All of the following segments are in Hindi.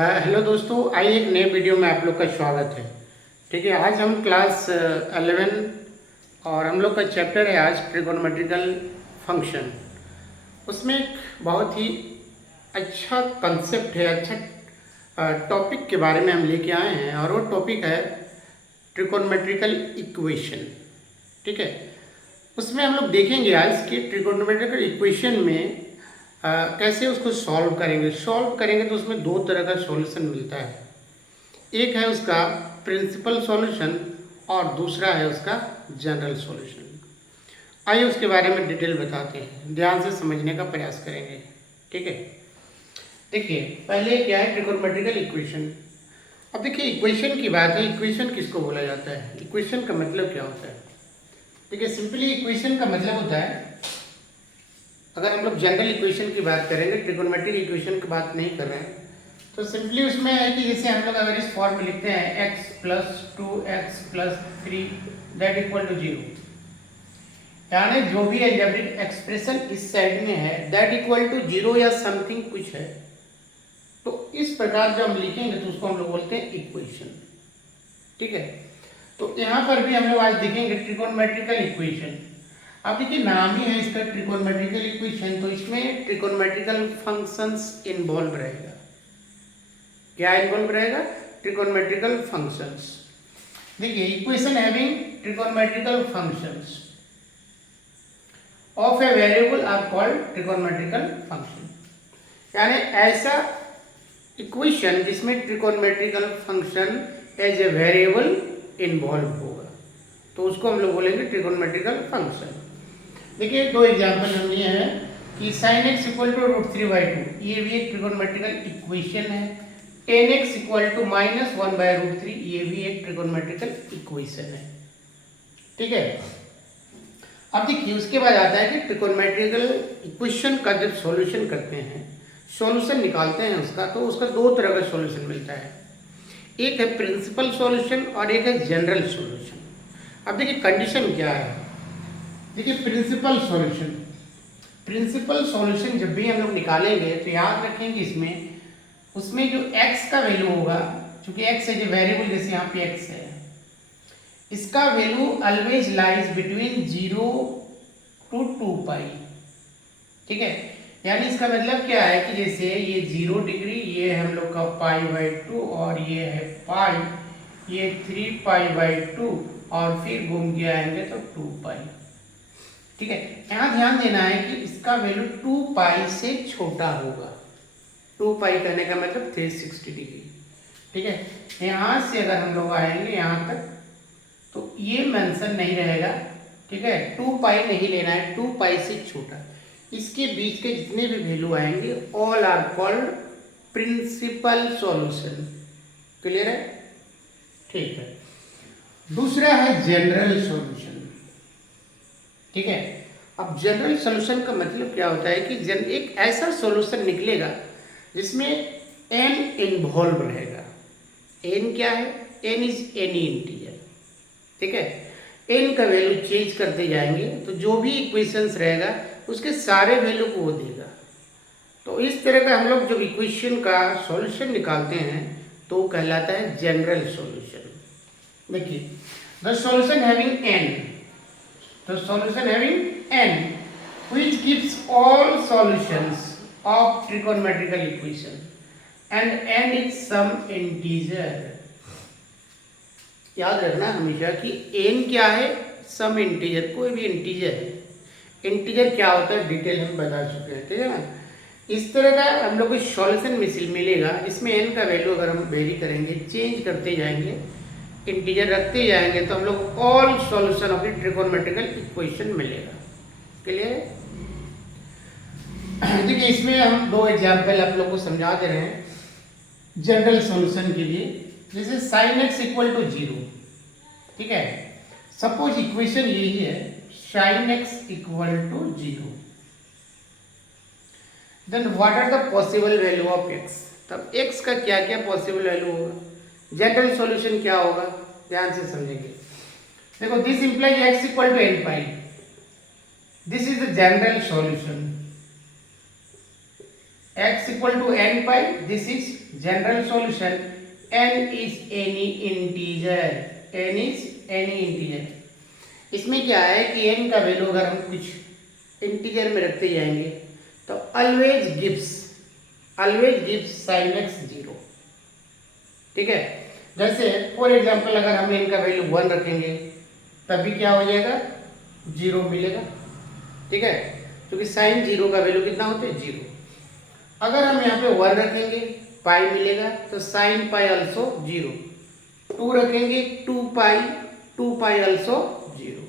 हेलो दोस्तों, आइए एक नए वीडियो में आप लोग का स्वागत है। ठीक है, आज हम क्लास 11 और हम लोग का चैप्टर है आज ट्रिगोनोमेट्रिकल फंक्शन। उसमें एक बहुत ही अच्छा कंसेप्ट है, अच्छा टॉपिक के बारे में हम लेके आए हैं और वो टॉपिक है ट्रिगोनोमेट्रिकल इक्वेशन। ठीक है, उसमें हम लोग देखेंगे आज कि ट्रिगोनोमेट्रिकल इक्वेशन में कैसे उसको सॉल्व करेंगे तो उसमें दो तरह का सॉल्यूशन मिलता है। एक है उसका प्रिंसिपल सॉल्यूशन और दूसरा है उसका जनरल सॉल्यूशन। आइए उसके बारे में डिटेल बताते हैं, ध्यान से समझने का प्रयास करेंगे। ठीक है, देखिए पहले क्या है ट्रिगोनोमेट्रिकल इक्वेशन। अब देखिए इक्वेशन की बात है, इक्वेशन किसको बोला जाता है, इक्वेशन का मतलब क्या होता है। देखिए सिंपली इक्वेशन का मतलब होता है, अगर हम लोग जनरल इक्वेशन की बात करेंगे, ट्रिगोनोमेट्रिक इक्वेशन की बात नहीं कर रहे हैं, तो सिंपली उसमें है कि जैसे हम लोग अगर इस फॉर्म में लिखते हैं x plus 2x+3 that equal to 0, यानी जो भी अलजेब्रिक एक्सप्रेशन इस साइड में है दैट इक्वल टू 0 या समथिंग कुछ है, तो इस प्रकार जो हम लिखेंगे तो उसको हम लोग बोलते हैं इक्वेशन। ठीक है, तो यहाँ पर भी हम लोग आज देखेंगे ट्रिगोनोमेट्रिकल इक्वेशन। अब देखिए नाम ही है इसका ट्रिगोनोमेट्रिकल इक्वेशन, तो इसमें ट्रिगोनोमेट्रिकल फंक्शंस इन्वॉल्व रहेगा। क्या इन्वॉल्व रहेगा? Trigonometrical functions. देखिए equation having trigonometrical functions of a variable are called trigonometrical function. यानी ऐसा इक्वेशन जिसमें trigonometrical function as a variable involve होगा तो उसको हम लोग बोलेंगे ट्रिगोनोमेट्रिकल फंक्शन। देखिए दो एग्जाम्पल हम लिए हैं कि sin x इक्वल टू √3/2, ये भी एक ट्रिगोनोमेट्रिकल इक्वेशन है। tan x इक्वल टू -1/√3, ये भी एक ट्रिगोनोमेट्रिकल इक्वेशन है। ठीक है, अब देखिए उसके बाद आता है कि ट्रिगोनोमेट्रिकल इक्वेशन का जब सॉल्यूशन करते हैं, सॉल्यूशन निकालते हैं उसका, तो उसका दो तरह का सॉल्यूशन मिलता है। एक है प्रिंसिपल सॉल्यूशन और एक है जनरल सॉल्यूशन। अब देखिए कंडीशन क्या है। देखिए प्रिंसिपल सॉल्यूशन जब भी हम लोग निकालेंगे तो याद रखेंगे उसमें जो x का वैल्यू होगा, चूंकि x है जो वेरिएबल, जैसे यहाँ पे x है, इसका value always lies between 0 to 2π। ठीक है, यानी इसका मतलब क्या है कि जैसे ये 0 डिग्री, ये हम लोग का π/2 और ये है पाई, ये 3π/2 और फिर घूम के आएंगे तो 2π। ठीक है, यहाँ ध्यान देना है कि इसका वैल्यू 2π से छोटा होगा। 2π करने का मतलब 360 डिग्री। ठीक है, यहाँ से अगर हम लोग आएंगे यहाँ तक तो ये मेंशन नहीं रहेगा। ठीक है, 2π नहीं लेना है, 2π से छोटा। इसके बीच के जितने भी वैल्यू आएंगे all are called principal solution. Clear है? ठीक है, दूसरा है जनरल सॉल्यूशन। ठीक है, अब जनरल सॉल्यूशन का मतलब क्या होता है कि एक ऐसा सॉल्यूशन निकलेगा जिसमें n इन्वॉल्व रहेगा। n क्या है? n is any integer. ठीक है, n का वैल्यू चेंज करते जाएंगे तो जो भी इक्वेशंस रहेगा उसके सारे वैल्यू को वो देगा। तो इस तरह का हम लोग जब इक्वेशन का सॉल्यूशन निकालते हैं तो वो कहलाता है जनरल सॉल्यूशन। देखिए the solution having n which gives all solutions of trigonometrical equation and n is some integer। याद रखना हमेशा कि n क्या है? सम इंटीजर, कोई भी इंटीजर है। इंटीजर क्या होता है डिटेल हम बता चुके हैं। ठीक है ना, इस तरह का हम लोग को सॉल्यूशन मिलेगा जिसमें n का वैल्यू अगर हम वेरी करेंगे, चेंज करते जाएंगे, इंटीजर रखते जाएंगे तो हम लोग all solution of the trigonometrical equation मिलेगा। क्लियर है? देखिए इसमें हम दो एग्जांपल आप लोग को समझा दे रहे हैं जनरल सॉल्यूशन के लिए। जैसे sin x इक्वल टू 0। ठीक है, सपोज इक्वेशन यही है sin x equal to 0, then what are the possible value of x। तब x का क्या क्या पॉसिबल वैल्यू होगा, जनरल सॉल्यूशन क्या होगा, ध्यान से समझेंगे। देखो this implies x equal to nπ, this is the general solution. x equal to N pi, this is general solution. n is any integer, n is any integer. इसमें क्या है कि n का वैल्यू अगर हम कुछ इंटीजर में रखते जाएंगे तो always gives sine x zero. ठीक है, जैसे फॉर एग्जाम्पल अगर हम n का वैल्यू 1 रखेंगे तभी क्या हो जाएगा, जीरो मिलेगा। ठीक है, क्योंकि साइन जीरो का वैल्यू कितना होता है, जीरो। अगर हम यहाँ पे 1 रखेंगे पाई मिलेगा, तो साइन पाई ऑल्सो जीरो। 2 रखेंगे 2 पाई ऑल्सो जीरो।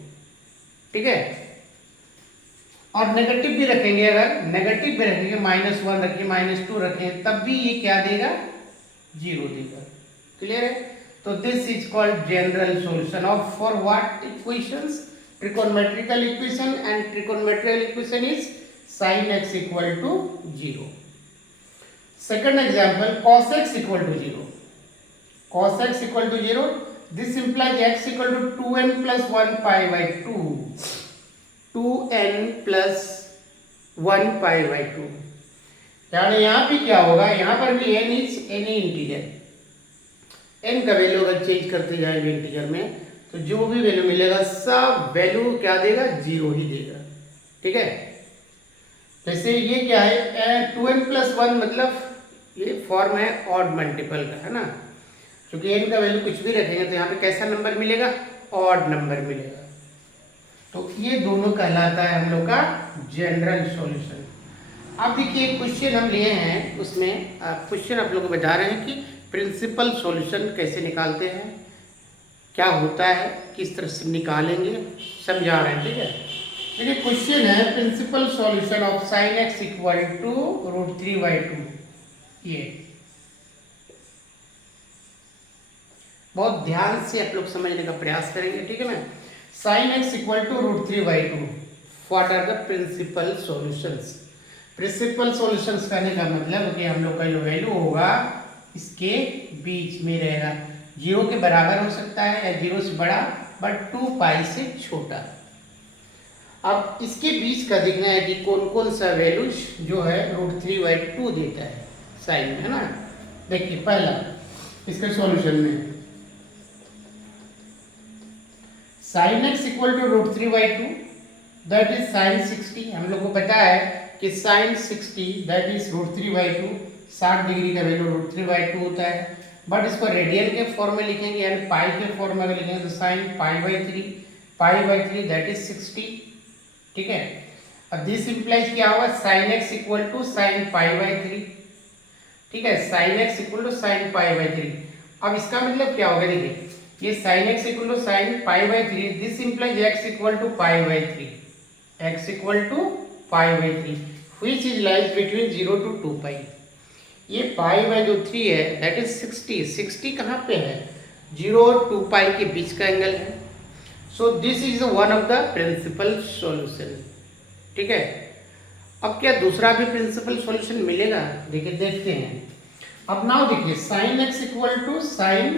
ठीक है, और नेगेटिव भी रखेंगे, अगर नेगेटिव भी रखेंगे -1 रखेंगे -2 रखेंगे तब भी ये क्या देगा, जीरो देगा। क्लियर है? तो this is called general solution of for what equations, trigonometrical equation, and trigonometrical equation is sin x equal to zero. Second example, cos x equal to 0. Cos x equal to 0. This implies x equal to 2n plus 1 pi by 2. 2n plus 1 pi by 2. यानी यहाँ भी क्या होगा, यहाँ पर भी n is any integer. n का वैल्यू अगर चेंज करते जाएंगे इंटीजर में तो जो भी वैल्यू मिलेगा सब वैल्यू क्या देगा, जीरो ही देगा। ठीक है, जैसे ये क्या है, 2n plus 1 मतलब ये फॉर्म है ऑड मल्टीपल का, है ना। क्योंकि n का वैल्यू कुछ भी रखेंगे तो यहाँ पे कैसा नंबर मिलेगा, ऑड नंबर मिलेगा। तो ये दोनों कहलाता है हम लोग का जनरल सॉल्यूशन। अब देखिए क्वेश्चन हम लिए हैं, उसमें क्वेश्चन आप लोग को बता रहे हैं कि प्रिंसिपल सॉल्यूशन कैसे निकालते हैं, क्या होता है, किस तरह से निकालेंगे, समझा रहे हैं। ठीक है, देखिए क्वेश्चन है principal solution of sine x equal to √3/2। ये बहुत ध्यान से आप लोग समझने का प्रयास करेंगे। ठीक है ना, sine x equal to √3/2, what are the principal solutions. Principal solutions कहने का मतलब कि हम लोग का जो वैल्यू होगा इसके बीच में रहेगा, जीरो के बराबर हो सकता है या जीरो से बड़ा, बट 2 पाई से छोटा। अब इसके बीच का देखना है कि कौन कौन सा वैल्यूज जो है √3/2 देता है साइन में, है ना। देखिए पहला इसके सॉल्यूशन में sine x equal to √3/2 that is sine 60। हम लोग को पता है कि साइन 60 दैट इज √3/2, 60 डिग्री का वैल्यू √3/2 होता है। बट इसको रेडियन के फॉर्म में लिखेंगे यानी पाई के फॉर्म में लिखेंगे तो साइन पाई/3 दैट इज 60। ठीक है, अब दिस इंप्लाइज क्या होगा, sine x equal to sine pi. ठीक है, sine x equal to sine pi. अब इसका मतलब क्या होगा, देखिए ये sine x equal to sine pi, this implies x equal to pi, x equal to pi which is lies between 0 to 2 pi. ये पाई/3 है दैट इज 60। 60 कहाँ पे है, 0 और 2 पाई के बीच का एंगल है। So this is one of the principal solution. ठीक है, अब क्या दूसरा भी प्रिंसिपल सॉल्यूशन मिलेगा, देखिए देखते हैं। अब नाउ देखिए sine x equal to sine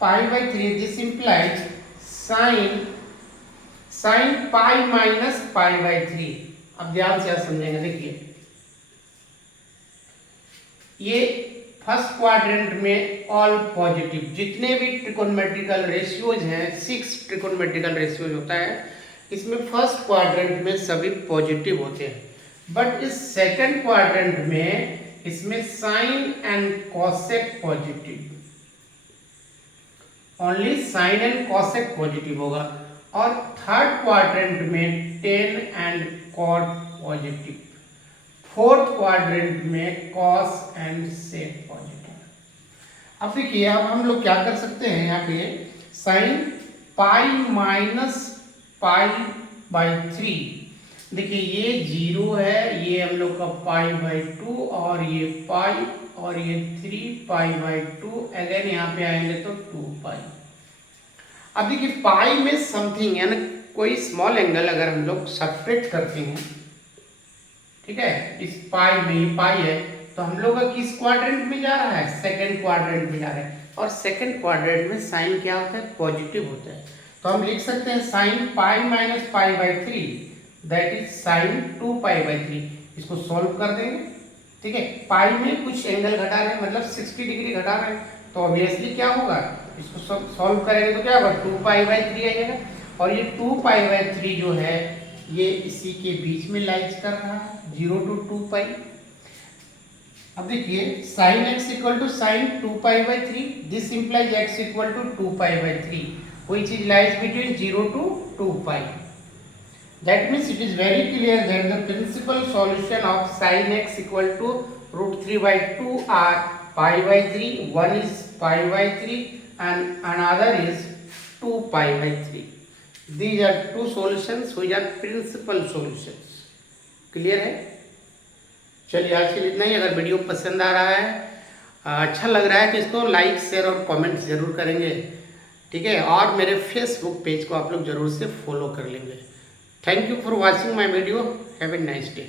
pi, this implies sine pi minus pi. अब ध्यान से आप समझेंगे, देखिए ये फर्स्ट क्वाड्रेंट में ऑल पॉजिटिव, जितने भी ट्रिकोनोमेट्रिकल रेशियोज हैं, 6 ट्रिकोनोमेट्रिकल रेशियोज होता है, इसमें फर्स्ट क्वाड्रेंट में सभी पॉजिटिव होते हैं। बट इस सेकंड क्वाड्रेंट में इसमें sine and cosec positive, only sine and cosec positive होगा। और थर्ड क्वाड्रेंट में tan and cot positive, fourth quadrant में कॉस एंड सेक पॉजिटिव। अब देखिए अब हम लोग क्या कर सकते हैं, यहाँ पे साइन पाई माइनस पाई/3, देखिए ये 0 है, ये हम लोग का पाई/2 और ये पाई और ये 3 पाई/2, अगेन यहाँ पे आएंगे तो 2 पाई। अब देखिए पाई में समथिंग यानी कोई स्मॉल एंगल अगर हम लोग सब्ट्रैक्ट करते हैं, ठीक है, इस पाई में ये पाई है तो हम लोग का किस क्वाड्रेंट में जा रहा है, सेकंड क्वाड्रेंट में जा रहा है। और सेकंड क्वाड्रेंट में साइन क्या होता है, पॉजिटिव होता है। तो हम लिख सकते हैं sine pi minus pi that is sine 2 pi. इसको सॉल्व कर देंगे ठीक है, पाई में कुछ एंगल घटा रहे हैं, मतलब 60 डिग्री घटा रहे हैं, तो ऑब्वियसली क्या होगा, इसको सॉल्व करेंगे तो क्या होगा, 2π/3 आएगा। और ये 2π/3 जो है ये इसी के बीच में लाइज कर रहा है, 0 to 2π। अब देखिए sin x equal to sine 2π/3, this implies x equal to 2π/3, which is lies between 0 to 2π। That means it is very clear that the principal solution of sin x equal to √3/2 are π/3. One is π/3 and another is 2π/3. These are two solutions which are principal solutions. Clear है? चलिए आज के लिए इतना ही। अगर वीडियो पसंद आ रहा है, अच्छा लग रहा है तो इसको लाइक शेयर और कमेंट जरूर करेंगे, ठीक है। और मेरे फेसबुक पेज को आप लोग जरूर से फॉलो कर लेंगे। Thank you for watching my video. Have a nice day.